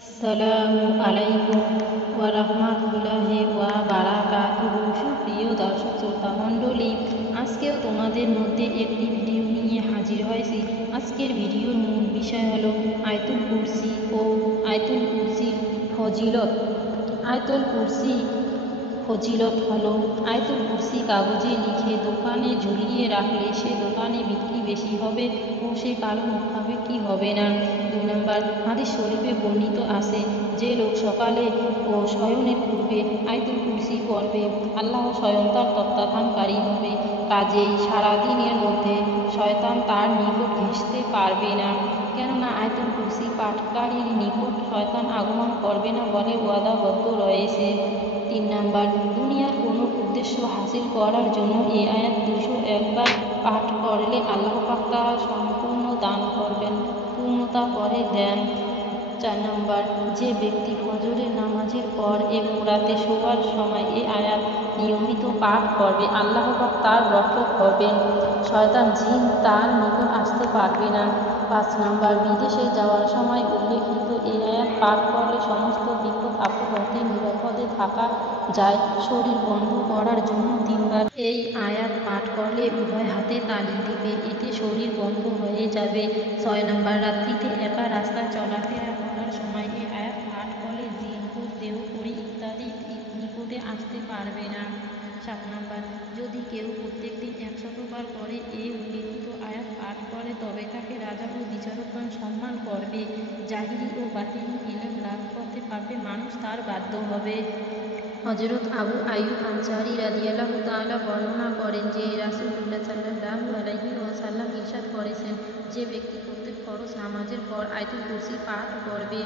আসসালামু আলাইকুম ওয়া রাহমাতুল্লাহি ওয়া বারাকাতুহু। সুপ্রিয় দর্শক শ্রোতা মণ্ডলী, আজকেও তোমাদের মধ্যে একটি ভিডিও নিয়ে হাজির হয়েছি। আজকের ভিডিওর মূল বিষয় হলো আয়াতুল কুরসি ও আয়াতুল কুরসির ফজিলত। আয়াতুল কুরসি ফজিলত হলো, আয়াতুল কুরসি কাগজে লিখে দোকানে ঝুলিয়ে রাখলে সে দোকানে বিক্রি বেশি হবে ও সে কারো মুখাপেক্ষী হবে না। 2 নম্বর, হাদিস শরীফে বর্ণিত আছে, যে লোক সকালে ও শয়নের পূর্বে আয়াতুল কুরসি পড়বে, আল্লাহ স্বয়ং তার তত্ত্বাবধানকারী হবে। কাজেই সারাদিনের মধ্যে শয়তান তার নিকট ঘেঁষতে পারবে না, কেননা আয়াতুল কুরসি পাঠকারীর নিকট শয়তান আগমন করবে না বলে ওয়াদাবদ্ধ রয়েছে। 3 নম্বর, দুনিয়ার কোনো উদ্দেশ্য হাসিল করার জন্য এই আয়াত 201 বার পাঠ করলে আল্লাহ পাক তারা সম্পূর্ণ দান করবেন, পূর্ণতা করে দেন। 4 নম্বর, যে ব্যক্তি ফজরের নামাজের পর এবং রাতে শোবার সময় এই আয়াত নিয়মিত পাঠ করবে, আল্লাহ পাক তার রক্ষক হবেন, শয়তান জিন তার নিকট আসতে পারবে না। 5 নম্বর, বিদেশে যাওয়ার সময় উল্লেখিত এই আয়াত পাঠ করলে সমস্ত বিপদ আপদ হতে নিরাপদে থাকা যায়। শরীর বন্ধ করার জন্য 3 বার এই আয়াত পাঠ করলে উভয় হাতে তালি দিবে, এতে শরীর বন্ধ হয়ে যাবে। 6 নম্বর, রাত্রিতে একা রাস্তায় চলাফেরা করার সময় এই আয়াত পাঠ করলে জিন ভূত দেহপরী ইত্যাদি নিকটে আসতে পারবে না। 7 নম্বর, যদি কেউ প্রত্যেকদিন 100 বার করে এই উল্লেখিত আয়াত পাঠ করে তবে তাকে রাজা ও বিচারকগণ সম্মান করবে, জাহিরি ও বাতিনি ইলম লাভ করতে পারবে, মানুষ তার বাধ্য হবে। হযরত আবু আইয়ুব আনসারী রাদিয়াল্লাহু তাআলা বর্ণনা করেন যে রাসূলুল্লাহ সাল্লাল্লাহু আলাইহি ওয়াসাল্লাম ইরশাদ করেছেন, যে ব্যক্তি প্রত্যেক ফরজ নামাজের পর আয়াতুল কুরসি পাঠ করবে,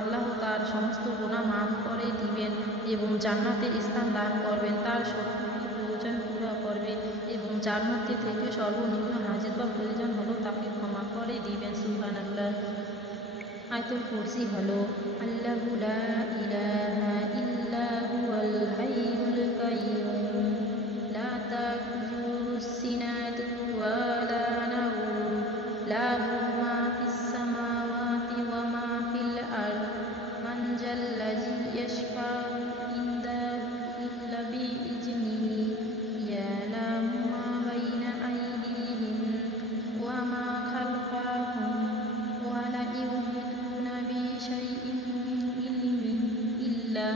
আল্লাহ তার সমস্ত গুনাহ মাফ করে দিবেন এবং জান্নাতে স্থান দান করবেন, তার 70টি প্রয়োজন পুরা করবেন এবং যার মধ্যে থেকে সর্বনিম্ন হাজত বা প্রয়োজন হলো তাকে ক্ষমা করে দিবেন। সুবহানাল্লাহ। আয়াতুল কুরসি হলো, আল্লাহু লা ইলাহা ইল্লা হুয়াল হাইয়ুল কাইয়্যুম লা তাখুযুহু সিনাতুন ওয়া লা নাওম লাহু মা ফিস সামাওয়াতি ওয়া মা ফিল আরদ মান যাল্লাযী ইয়াশফা'ু ইনদাহু ইল্লা বিইজনিহি ইয়ালামু মা বাইনা আইদিহিম ওয়া মা খালফাহুম ওয়া লা ইউহিতুনা বিশাইইন মিন ইলমিহি ইল্লা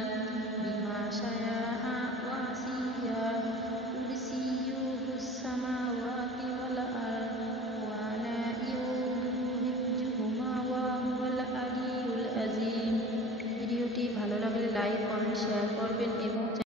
বিমা শাআ ওয়াসি'a কুরসিয়্যুহুস সামাওয়াতি ওয়াল আরদ ওয়া লা ইউউদুহু হিফযুহুমা ওয়া হুয়াল আলিয়্যুল আযীম। ভিডিওটি ভালো লাগলে লাইক, কমেন্ট, শেয়ার করবেন এবং